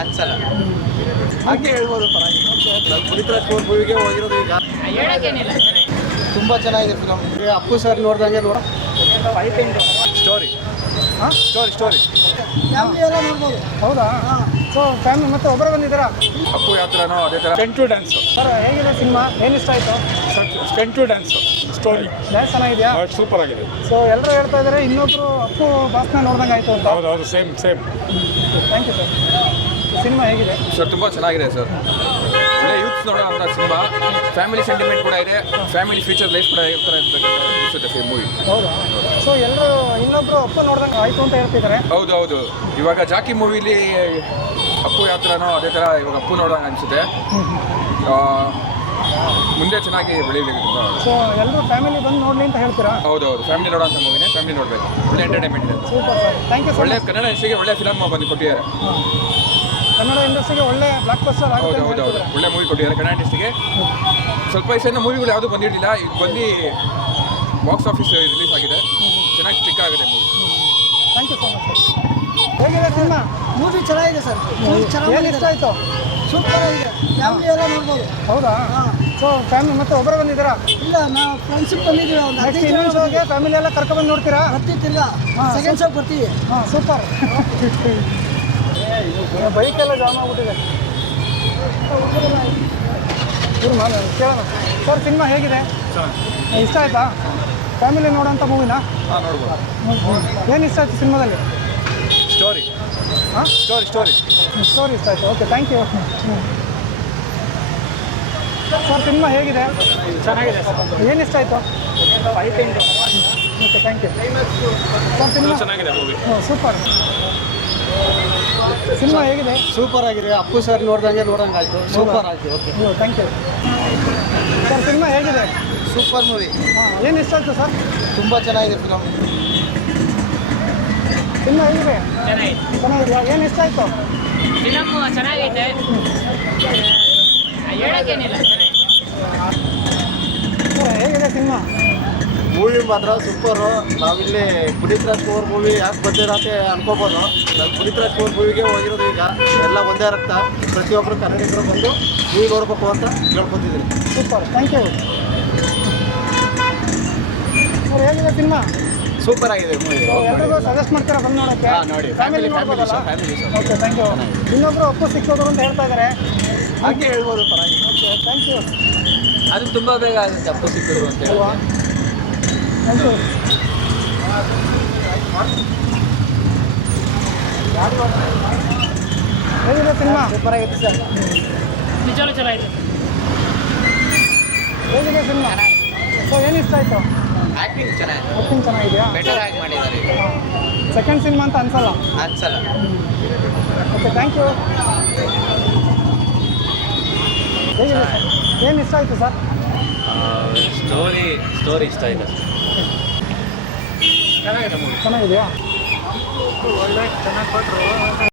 ಅನ್ಸಲ್ಲ. ಹಾಗೆ ಹೇಳ್ಬೋದು ಪರವಾಗಿಲ್ಲ. ಪುನೀತ್ ರಾಜ್ಕುಮಾರ್ ಮೂವಿಗೆ ಹೋಗಿರೋದು ಈಗ ಹೇಳಕ್ಕೇನಿಲ್ಲ. ತುಂಬ ಚೆನ್ನಾಗಿದೆ ಫಿಲಮ್. ಅಪ್ಪು ಸರ್ ನೋಡ್ದಂಗೆ ಸ್ಟೋರಿ ಸ್ಟೋರಿ ಫ್ಯಾಮಿಲಿ ಎಲ್ಲ ನೋಡ್ಬೋದು. ಹೌದಾ? ಸೊ ಫ್ಯಾಮಿಲಿ ಮತ್ತೆ ಒಬ್ಬರು ಬಂದಿದ್ದೀರಾ? ಅಪ್ಪು ಯಾವ ಥರನೋ ಅದೇ ಥರ ಸ್ಟೆಂಟ್ ಟು ಡ್ಯಾನ್ಸು. ಸರ್ ಹೇಗಿದೆ ಸಿನಿಮಾ? ಏನು ಇಷ್ಟ ಆಯಿತು? Stunt to dance story dance ಚೆನ್ನಾಗಿದೆಯಾ? ಸೂಪರ್ ಆಗಿದೆ. ಸೊ ಎಲ್ಲರೂ ಹೇಳ್ತಾ ಇದ್ದಾರೆ ಇನ್ನೊಬ್ರು ಅಪ್ಪು ಬಾಸ್ನ ನೋಡ್ದಂಗೆ ಆಯಿತು ಅಂತ. ಹೌದು same thank you sir. Cinema ಹೇಗಿದೆ ಸರ್? ತುಂಬ ಚೆನ್ನಾಗಿದೆ ಸರ್. ಒಳ್ಳೆ ಯೂತ್ಸ್ ನೋಡೋ ಅಂತ ಸಿನಿಮಾ. ಫ್ಯಾಮಿಲಿ ಸೆಂಟಿಮೆಂಟ್ ಕೂಡ ಇದೆ, ಫ್ಯಾಮಿಲಿ ಫ್ಯೂಚರ್ ಲೈಫ್ ಕೂಡ ಇರ್ತಾರೆ ಅನಿಸುತ್ತೆ ಮೂವಿ. ಹೌದಾ? ಸೊ ಎಲ್ಲರೂ ಇನ್ನೊಬ್ರು ಅಪ್ಪು ನೋಡ್ದಂಗೆ ಆಯಿತು ಅಂತ ಹೇಳ್ತಿದ್ದಾರೆ. ಹೌದು. ಇವಾಗ ಜಾಕಿ ಮೂವಿಲಿ ಅಪ್ಪು ಯಾವ ಥರನೋ ಅದೇ ಥರ ಇವಾಗ ಅಪ್ಪು ನೋಡೋಂಗೆ ಅನಿಸುತ್ತೆ. ಮುಂದೆ ಚೆನ್ನಾಗಿ ಬೆಳೀಬೇಕು. ಸೊ ಎಲ್ಲರೂ ಫ್ಯಾಮಿಲಿ ಬಂದು ನೋಡಲಿ ಅಂತ ಹೇಳ್ತೀರಾ? ಹೌದು ಫ್ಯಾಮಿಲಿ ನೋಡೋಂಥ ಮೂವಿನೇ, ಫ್ಯಾಮಿಲಿ ನೋಡಬೇಕು. ಒಳ್ಳೆ ಎಂಟರ್ಟೈನ್ಮೆಂಟ್ ಇದೆ. Super sir, thank you. ಒಳ್ಳೆ ಕನ್ನಡ ಇಂಡಸ್ಟ್ರಿಗೆ ಒಳ್ಳೆ ಫಿಲಮ್ ಬಂದು ಕೊಟ್ಟಿದ್ದಾರೆ. ಕನ್ನಡ ಇಂಡಸ್ಟ್ರಿಗೆ ಒಳ್ಳೆ ಬ್ಲಾಕ್ ಬಸ್ಟರ್ ಆಗುತ್ತೆ. ಹೌದು ಒಳ್ಳೆ ಮೂವಿ ಕೊಟ್ಟಿದ್ದಾರೆ ಕನ್ನಡ ಇಂಡಸ್ಟ್ರಿಗೆ. ಸ್ವಲ್ಪ ವಯಸ್ಸಿನ ಮೂವಿಗಳು ಯಾವುದೂ ಬಂದಿರಲಿಲ್ಲ, ಈಗ ಬಂದು ಬಾಕ್ಸ್ ಆಫೀಸ್ ರಿಲೀಸ್ ಆಗಿದೆ. ಚೆನ್ನಾಗಿ ಕ್ಲಿಕ್ ಆಗಿದೆ movie. Thank you so much sir. ಹೇಗಿದೆ ಸಿನಿಮಾ? ಮೂವಿ ಚೆನ್ನಾಗಿದೆ ಸರ್. ಏನು ಇಷ್ಟ ಆಯಿತು? ಸೂಪರ್ ಆಗಿದೆ. ಫ್ಯಾಮಿಲಿ ಎಲ್ಲ ನೋಡ್ಬೋದು. ಹೌದಾ? ಸೊ ಫ್ಯಾಮಿಲಿ ಮತ್ತೆ ಒಬ್ಬರು ಬಂದಿದ್ದೀರಾ? ಇಲ್ಲ, ನಾವು ಫ್ರೆಂಡ್ಶಿಪ್ ಬಂದಿದ್ದೀವಿ. ಒಂದು ನೆಕ್ಸ್ಟ್ ಇನ್ನೊಂದು ಶೋಗೆ ಫ್ಯಾಮಿಲಿ ಎಲ್ಲ ಕರ್ಕೊಂಡ್ಬಂದು ನೋಡ್ತೀರಾ? ಬರ್ತಿತ್ತಿಲ್ಲ, ಸೆಕೆಂಡ್ ಶೋ ಬರ್ತೀವಿ. ಹಾಂ ಸೂಪರ್. ಬೈಕೆಲ್ಲ ಜಾಮ್ ಆಗ್ಬಿಟ್ಟಿದೆ. ಕೇಳೋಣ ಸರ್, ಸಿನಿಮಾ ಹೇಗಿದೆ? ಇಷ್ಟ ಆಯ್ತಾ? ಫ್ಯಾಮಿಲಿ ನೋಡೋಂಥ ಮೂವಿನಾ? ನೋಡ್ಬೋದು. ಏನು ಇಷ್ಟ ಆಯ್ತು ಸಿನಿಮಾದಲ್ಲಿ? ಸ್ಟೋರಿ ಹಾಂ ಸ್ಟೋರಿ ಸ್ಟೋರಿ ಇಷ್ಟ ಆಯಿತು. Okay, thank you. Sir cinema ಹೇಗಿದೆ? ಚೆನ್ನಾಗಿದೆ. ಏನು ಇಷ್ಟ ಆಯಿತು? Okay, thank you. Sir cinema ಚೆನ್ನಾಗಿದೆ ಮೂವಿ. ಸೂಪರ್. ಸಿನಿಮಾ ಹೇಗಿದೆ? ಸೂಪರ್ ಆಗಿದೆ. ಅಪ್ಪು ಸರ್ ನೋಡ್ದಂಗೆ ಆಯಿತು. ಸೂಪರ್ ಆಯಿತು. Okay, thank you. Sir cinema ಹೇಗಿದೆ? Super movie. ಏನು ಇಷ್ಟ ಆಯಿತು ಸರ್? ತುಂಬ ಚೆನ್ನಾಗಿದೆ ಫಿಲಮ್. ಸಿನಿಮಾ ಹೇಗಿದೆ? ಚೆನ್ನಾಗಿದೆಯಾ? ಏನು ಇಷ್ಟ ಆಯಿತು? ಫಿಲಮ್ ಚೆನ್ನಾಗೈತೆ, ಹೇಳಕ್ಕೇನಿಲ್ಲ. ಸರ್ ಹೇಗಿದೆ ಸಿನಿಮಾ? ಮೂವಿ ಮಾತ್ರ ಸೂಪರು. ನಾವಿಲ್ಲಿ ಪುನೀತ್ ರಾಜ್ಕುಮಾರ್ ಮೂವಿ ಯಾಕೆ ಬಂದಿರತ್ತೆ ಅನ್ಕೋಬೋದು. ನಾವು ಪುನೀತ್ ರಾಜ್ಕುಮಾರ್ ಮೂವಿಗೆ ಹೋಗಿರೋದು ಈಗ ಎಲ್ಲ ಒಂದೇ ರಕ್ತ. ಪ್ರತಿಯೊಬ್ಬರು ಕನ್ನಡಿಗರು ಬಂದು ಮೂವಿ ನೋಡಬೇಕು ಅಂತ ಕೇಳ್ಕೊತಿದ್ದೀನಿ. Super, thank you. ಸರ್ ಹೇಗಿದೆ ಸಿನಿಮಾ? ಸೂಪರ್ ಆಗಿದೆ ಮೂವಿ. ಎಲ್ರಿಗೂ ಸಜೆಸ್ಟ್ ಮಾಡ್ತೀರಾ ಬಂದು ನೋಡೋಕ್ಕೆ? ನೋಡಿ, ಫ್ಯಾಮಿಲಿ ನೋಡ್ಬೋದಲ್ಲ? Okay, thank you. ಇನ್ನೊಬ್ರು ಅಪ್ಪು ಸಿಕ್ಕೋದ್ರು ಅಂತ ಹೇಳ್ತಾ ಇದ್ದಾರೆ. ಹಾಗೆ ಹೇಳ್ಬೋದು ಪರವಾಗಿಲ್ಲ. Okay, thank you. ಅದು ತುಂಬ ಬೇಗ ಆಗುತ್ತೆ ಅಪ್ಪು ಸಿಕ್ಕಿದ್ರು ಅಂತ ಅಲ್ವಾ? Thank you. ಹೇಗಿದೆ ಸಿನಿಮಾ? ಸೂಪರ್ ಆಗಿತ್ತು ಸರ್. ನಿಜವಾಗ್ಲೂ ಚಲೋ ಆಯ್ತು. ಹೇಗಿದೆ ಸಿನಿಮಾ? ಸೊ ಏನು ಇಷ್ಟ ಆಯಿತು? ಆ್ಯಕ್ಟಿಂಗ್ ಚೆನ್ನಾಗಿದೆ. ಆ್ಯಕ್ಟಿಂಗ್ ಚೆನ್ನಾಗಿದೆಯಾ? ಬೆಟರ್ ಆಗಿ ಮಾಡಿದ್ದಾರೆ. ಸೆಕೆಂಡ್ ಸಿನಿಮಾ ಅಂತ ಅನ್ಸಲ್ಲ. ಅನ್ಸಲ್ಲ. Okay, thank you. ಹೇಗಿದೆ ಸರ್? ಏನು ಇಷ್ಟ ಆಯಿತು ಸರ್? ಸ್ಟೋರಿ ಇಷ್ಟ ಆಯಿತು. ಚೆನ್ನಾಗಿದೆಯಾ? ಒಳ್ಳೆ ಚೆನ್ನಾಗಿ ಕೊಟ್ಟರು.